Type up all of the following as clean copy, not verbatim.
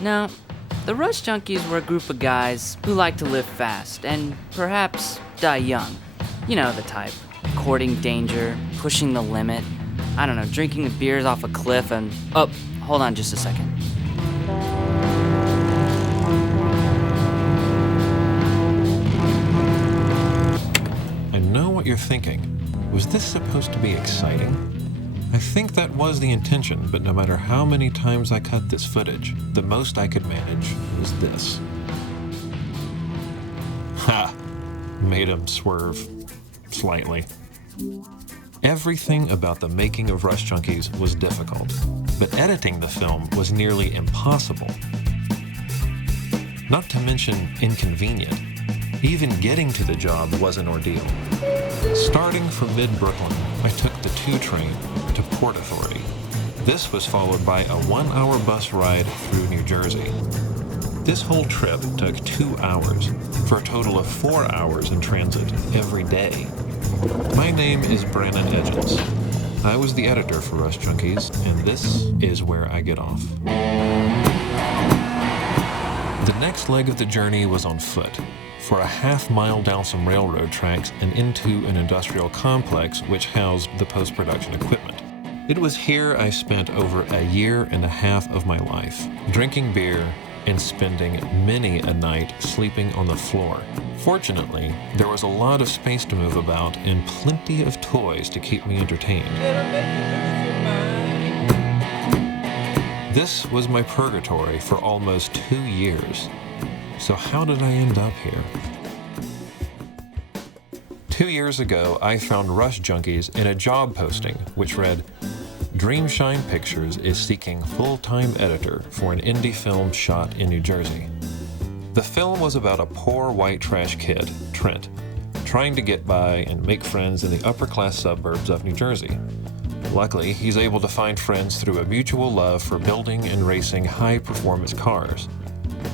Now, the Rush Junkies were a group of guys who like to live fast and perhaps die young. You know the type. Courting danger, pushing the limit. I don't know, drinking beers off a cliff and... Oh, hold on just a second. I know what you're thinking. Was this supposed to be exciting? I think that was the intention, but no matter how many times I cut this footage, the most I could manage was this. Ha! Made him swerve. Slightly. Everything about the making of Rush Junkyz was difficult, but editing the film was nearly impossible. Not to mention inconvenient. Even getting to the job was an ordeal. Starting from mid-Brooklyn, I took the 2 train to Port Authority. This was followed by a 1-hour bus ride through New Jersey. This whole trip took 2 hours, for a total of 4 hours in transit every day. My name is Brandon Edgens. I was the editor for Rush Junkyz, and this is where I get off. The next leg of the journey was on foot, for a half-mile down some railroad tracks and into an industrial complex which housed the post-production equipment. It was here I spent over 1.5 years of my life, drinking beer and spending many a night sleeping on the floor. Fortunately, there was a lot of space to move about and plenty of toys to keep me entertained. This was my purgatory for almost 2 years. So how did I end up here? 2 years ago, I found Rush Junkyz in a job posting, which read, Dreamshine Pictures is seeking full-time editor for an indie film shot in New Jersey. The film was about a poor white trash kid, Trent, trying to get by and make friends in the upper-class suburbs of New Jersey. Luckily, he's able to find friends through a mutual love for building and racing high-performance cars.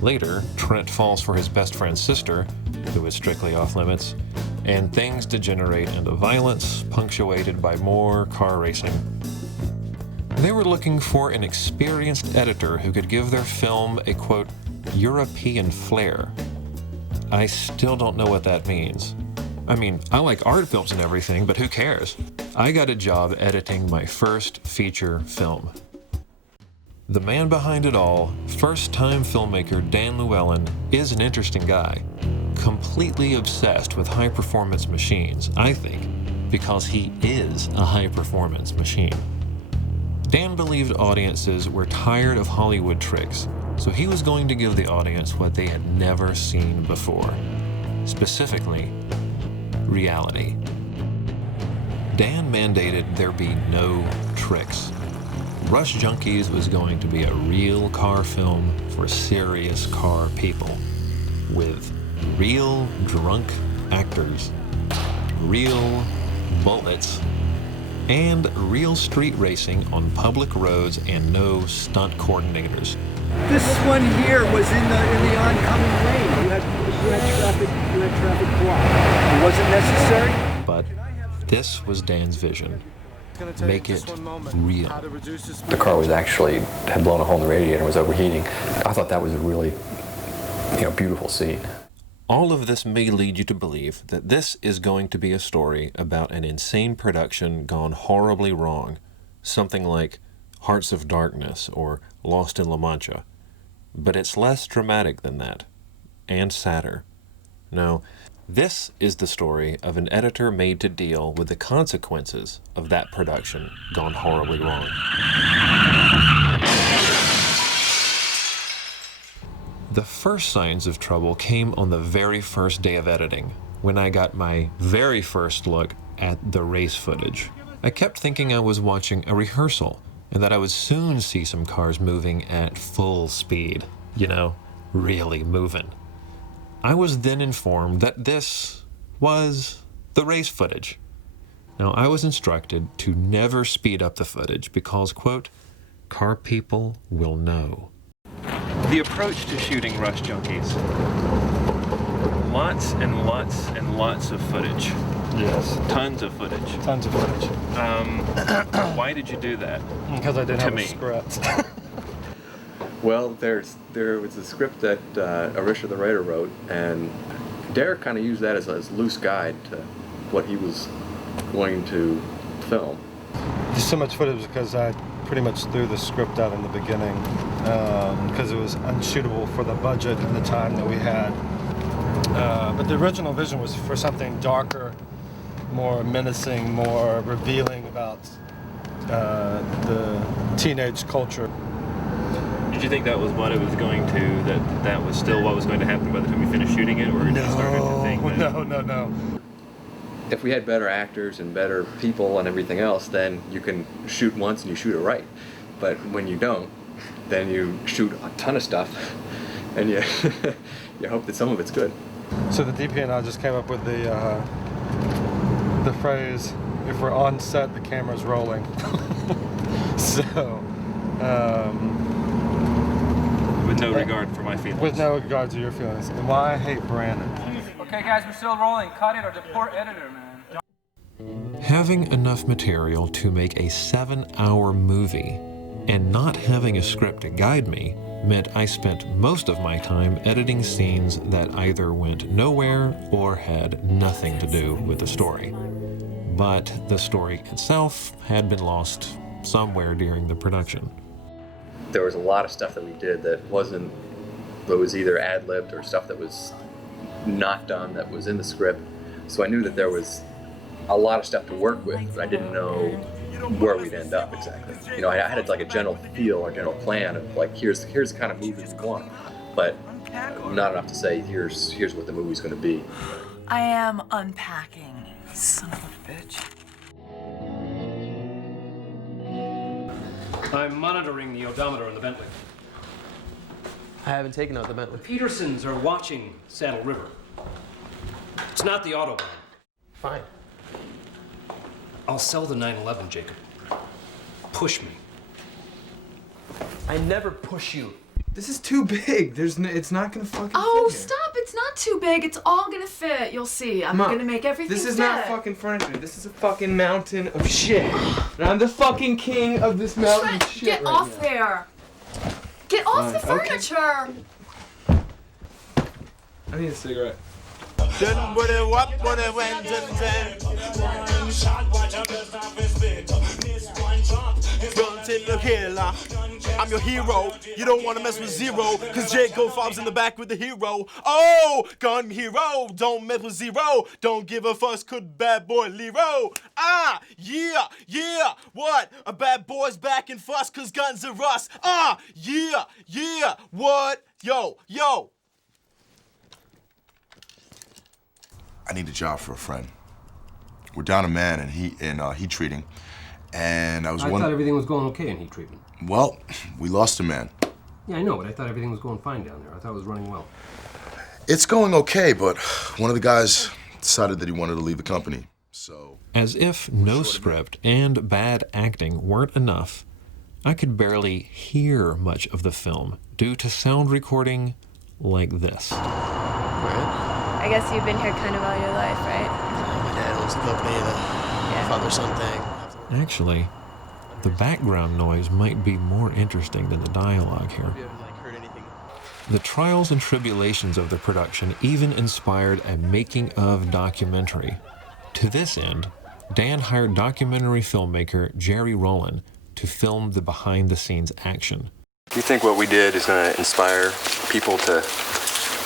Later, Trent falls for his best friend's sister, who is strictly off-limits, and things degenerate into violence, punctuated by more car racing. They were looking for an experienced editor who could give their film a, quote, European flair. I still don't know what that means. I mean, I like art films and everything, but who cares? I got a job editing my first feature film. The man behind it all, first-time filmmaker Dan Llewellyn, is an interesting guy. Completely obsessed with high-performance machines, I think, because he is a high-performance machine. Dan believed audiences were tired of Hollywood tricks, so he was going to give the audience what they had never seen before. Specifically, reality. Dan mandated there be no tricks. Rush Junkyz was going to be a real car film for serious car people, with real drunk actors, real bullets, and real street racing on public roads and no stunt coordinators. This one here was in the oncoming lane. You had traffic blocked. It wasn't necessary. But this was Dan's vision. Make it real. The car was actually, had blown a hole in the radiator and was overheating. I thought that was a really, beautiful scene. All of this may lead you to believe that this is going to be a story about an insane production gone horribly wrong, something like Hearts of Darkness or Lost in La Mancha. But it's less dramatic than that, and sadder. No, this is the story of an editor made to deal with the consequences of that production gone horribly wrong. The first signs of trouble came on the very first day of editing, when I got my very first look at the race footage. I kept thinking I was watching a rehearsal, and that I would soon see some cars moving at full speed. Really moving. I was then informed that this was the race footage. Now, I was instructed to never speed up the footage because, quote, car people will know. The approach to shooting Rush Junkyz. Lots and lots and lots of footage. Yes. Tons of footage. Tons of footage. Why did you do that? Because I didn't have me. a script. Well, there was a script that Arisha, the writer, wrote, and Derek kind of used that as a loose guide to what he was going to film. There's so much footage because I pretty much threw the script out in the beginning because it was unshootable for the budget and the time that we had. But the original vision was for something darker, more menacing, more revealing about the teenage culture. Did you think that was what it was going to, that was still what was going to happen by the time you finished shooting it, or did you start to think that? No. If we had better actors and better people and everything else, then you can shoot once and you shoot it right. But when you don't, then you shoot a ton of stuff, and you you hope that some of it's good. So the DP and I just came up with the phrase, if we're on set, the camera's rolling. So, with no regard for my feelings. with no regard to your feelings. And why I hate Brandon. Okay, guys, we're still rolling. Cut it or the poor editor, man. Having enough material to make a 7-hour movie and not having a script to guide me meant I spent most of my time editing scenes that either went nowhere or had nothing to do with the story. But the story itself had been lost somewhere during the production. There was a lot of stuff that we did that was either ad-libbed or stuff that was not done, that was in the script. So I knew that there was a lot of stuff to work with, but I didn't know where we'd end up exactly. You know, I had like a general feel or general plan of like, here's the kind of movie we want, but not enough to say, here's what the movie's going to be. I am unpacking, son of a bitch. I'm monitoring the odometer on the Bentley. I haven't taken out the Bentley. The Petersons are watching Saddle River. It's not the Autobahn. Fine. I'll sell the 911, Jacob. Push me. I never push you. This is too big. It's not gonna fucking Oh, fit here. stop. It's not too big. It's all gonna fit. You'll see. I'm Mom, gonna make everything This is fit. not fucking furniture. This is a fucking mountain of shit. And I'm the fucking king of this mountain Trent, of shit get right off now. there. Get off the furniture. I need a cigarette. I'm your hero. You don't want to mess with Zero, cause Jacob Fobb's in the back with the hero. Oh, gun hero, don't mess with Zero. Don't give a fuss, could bad boy Lero. Ah, yeah, what? A bad boy's back and fuss, cause guns are us. Ah, yeah, what? Yo. I need a job for a friend. We're down a man in heat treating, and I thought everything was going okay in heat treatment. Well, we lost a man. Yeah, I know, but I thought everything was going fine down there. I thought it was running well. It's going okay, but one of the guys decided that he wanted to leave the company, so... As if no script and bad acting weren't enough, I could barely hear much of the film due to sound recording like this. I guess you've been here kind of all your life, right? My dad owns the company and a father-son thing. Actually, the background noise might be more interesting than the dialogue here. The trials and tribulations of the production even inspired a making-of documentary. To this end, Dan hired documentary filmmaker Jerry Rowland to film the behind-the-scenes action. Do you think what we did is going to inspire people to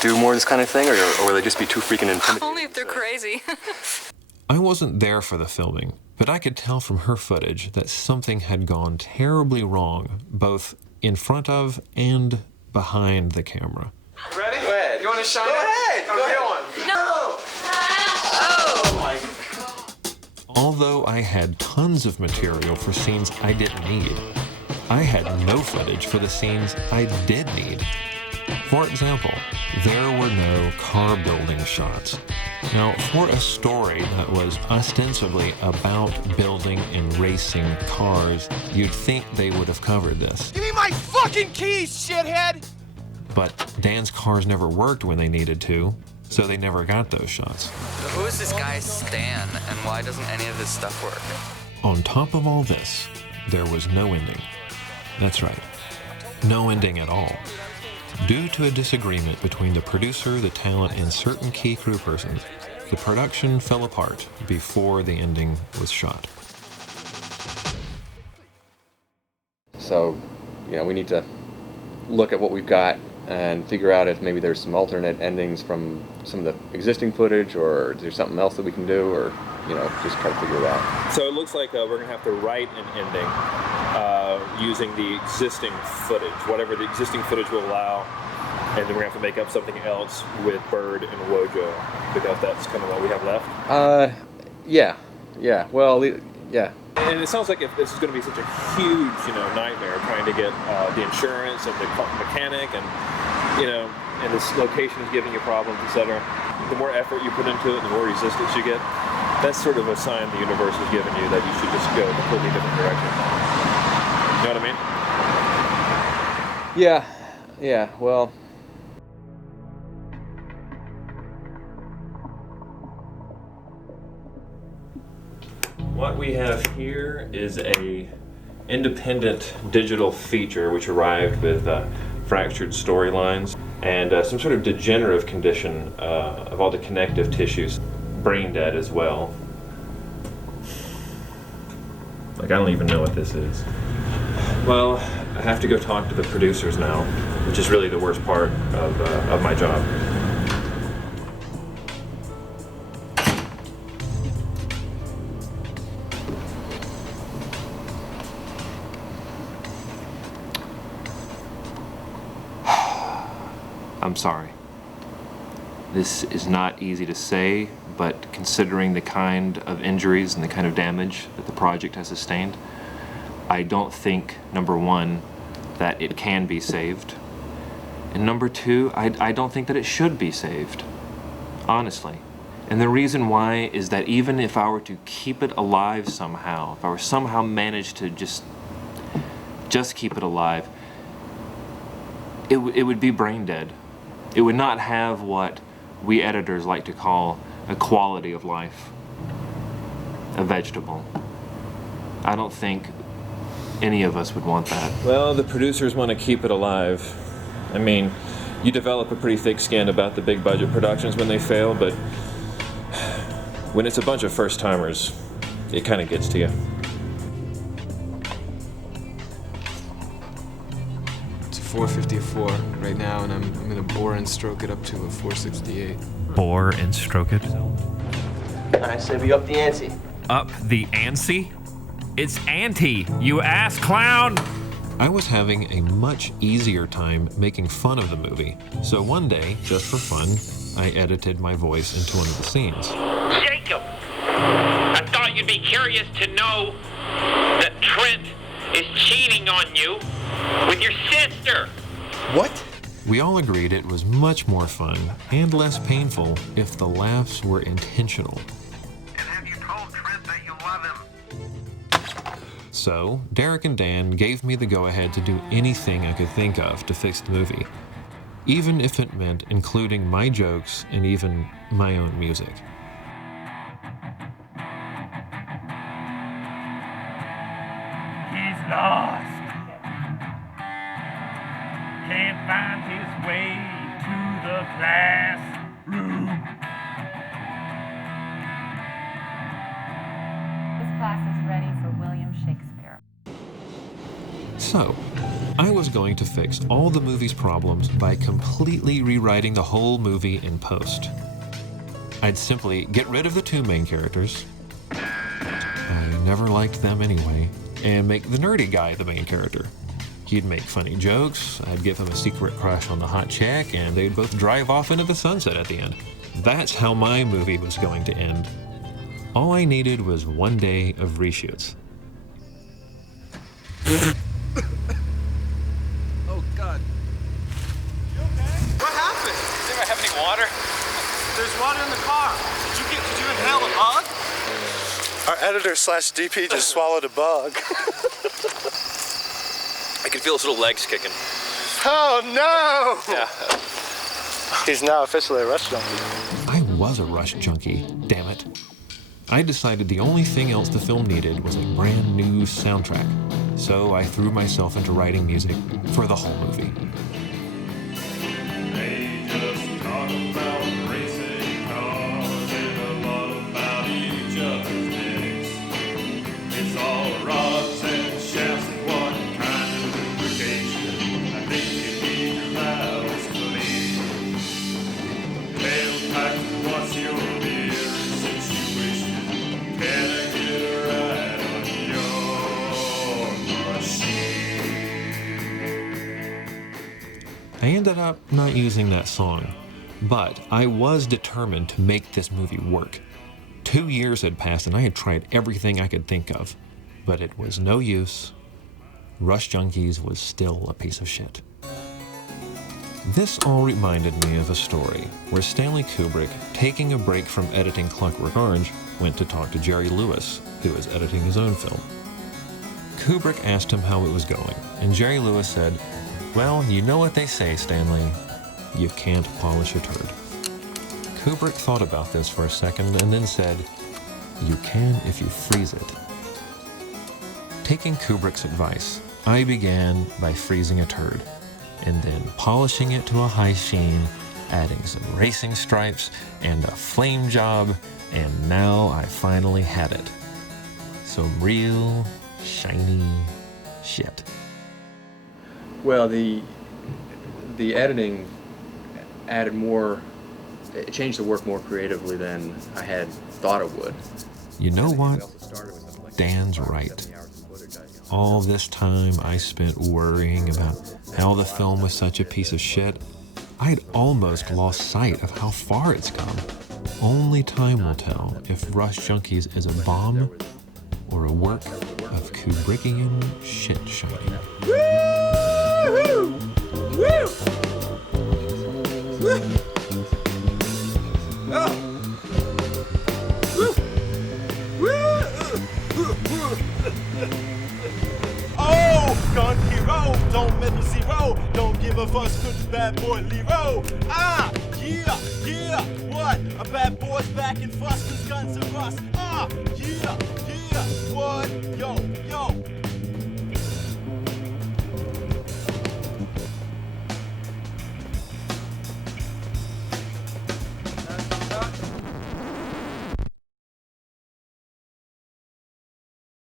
do more of this kind of thing, or will they just be too freaking intimidating? Only if they're crazy. I wasn't there for the filming, but I could tell from her footage that something had gone terribly wrong, both in front of and behind the camera. Ready? Go ahead. You want to shine? Go ahead. Go ahead. No. Oh my. Although I had tons of material for scenes I didn't need, I had no footage for the scenes I did need. For example, there were no car building shots. Now, for a story that was ostensibly about building and racing cars, you'd think they would have covered this. Give me my fucking keys, shithead! But Dan's cars never worked when they needed to, so they never got those shots. Who is this guy Stan, and why doesn't any of his stuff work? On top of all this, there was no ending. That's right, no ending at all. Due to a disagreement between the producer, the talent, and certain key crew persons, the production fell apart before the ending was shot. So, we need to look at what we've got and figure out if maybe there's some alternate endings from some of the existing footage, or is there something else that we can do, or just try to figure it out. So it looks like we're going to have to write an ending using the existing footage, whatever the existing footage will allow, and then we're going to have to make up something else with Bird and Wojo, because that's kind of what we have left. Yeah. Well, yeah. And it sounds like if this is going to be such a huge, nightmare trying to get the insurance and the mechanic, and and this location is giving you problems, etc. The more effort you put into it, the more resistance you get. That's sort of a sign the universe has given you that you should just go a completely different direction. You know what I mean? Yeah. Well. What we have here is a independent digital feature which arrived with fractured storylines and some sort of degenerative condition of all the connective tissues, brain dead as well. Like, I don't even know what this is. Well, I have to go talk to the producers now, which is really the worst part of my job. I'm sorry. This is not easy to say, but considering the kind of injuries and the kind of damage that the project has sustained, I don't think, number one, that it can be saved. And number two, I don't think that it should be saved, honestly. And the reason why is that even if I were to keep it alive somehow, if I were somehow managed to just keep it alive, it would be brain dead. It would not have what we editors like to call a quality of life, a vegetable. I don't think any of us would want that. Well, the producers want to keep it alive. I mean, you develop a pretty thick skin about the big budget productions when they fail, but when it's a bunch of first timers, it kind of gets to you. It's a 454 right now, and I'm gonna bore and stroke it up to a 468. Bore and stroke it? I say we up the ante. Up the ante? It's ante, you ass clown! I was having a much easier time making fun of the movie, so one day, just for fun, I edited my voice into one of the scenes. Jacob, I thought you'd be curious to know that Trent is cheating on you with your sister. What? We all agreed it was much more fun and less painful if the laughs were intentional. And have you told Trent that you love him? So, Derek and Dan gave me the go-ahead to do anything I could think of to fix the movie, even if it meant including my jokes and even my own music. He's lost. Can't find his way to the classroom. This class is ready for William Shakespeare. So, I was going to fix all the movie's problems by completely rewriting the whole movie in post. I'd simply get rid of the two main characters. I never liked them anyway, and make the nerdy guy the main character. He'd make funny jokes, I'd give him a secret crush on the hot chick, and they'd both drive off into the sunset at the end. That's how my movie was going to end. All I needed was one day of reshoots. Oh, God. What happened? Does anyone have any water? There's water in the car. Did you inhale a bug? Our editor/DP just swallowed a bug. I can feel his little legs kicking. Oh no! Yeah. He's now officially a Rush junkie. I was a Rush junkie, damn it. I decided the only thing else the film needed was a brand new soundtrack. So I threw myself into writing music for the whole movie. They just talk about racing cars and a lot about each other's dicks. It's all rods and shafts and what kind of lubrication. I think you need your valves clean. Tailpipe, what's your beer situation? Can I get a ride on your machine? I ended up not using that song, but I was determined to make this movie work. 2 years had passed and I had tried everything I could think of, but it was no use. Rush Junkyz was still a piece of shit. This all reminded me of a story where Stanley Kubrick, taking a break from editing Clockwork Orange, went to talk to Jerry Lewis, who was editing his own film. Kubrick asked him how it was going, and Jerry Lewis said, "Well, you know what they say, Stanley. You can't polish a turd." Kubrick thought about this for a second and then said, "You can if you freeze it." Taking Kubrick's advice, I began by freezing a turd, and then polishing it to a high sheen, adding some racing stripes and a flame job, and now I finally had it. Some real shiny shit. Well, the editing added more, it changed the work more creatively than I had thought it would. You know what? Dan's right. All this time I spent worrying about how the film was such a piece of shit, I'd almost lost sight of how far it's come. Only time will tell if Rush Junkyz is a bomb or a work of Kubrickian shit shining. Woo! Woo! Woo! Oh! Woo! Woo! Oh, gun hero, don't middle zero, don't give a fuss, good bad boy Lero. Ah, yeah, yeah, what? A bad boy's back in fuss, cause guns are rust. Ah, yeah, yeah, what? Yo, yo.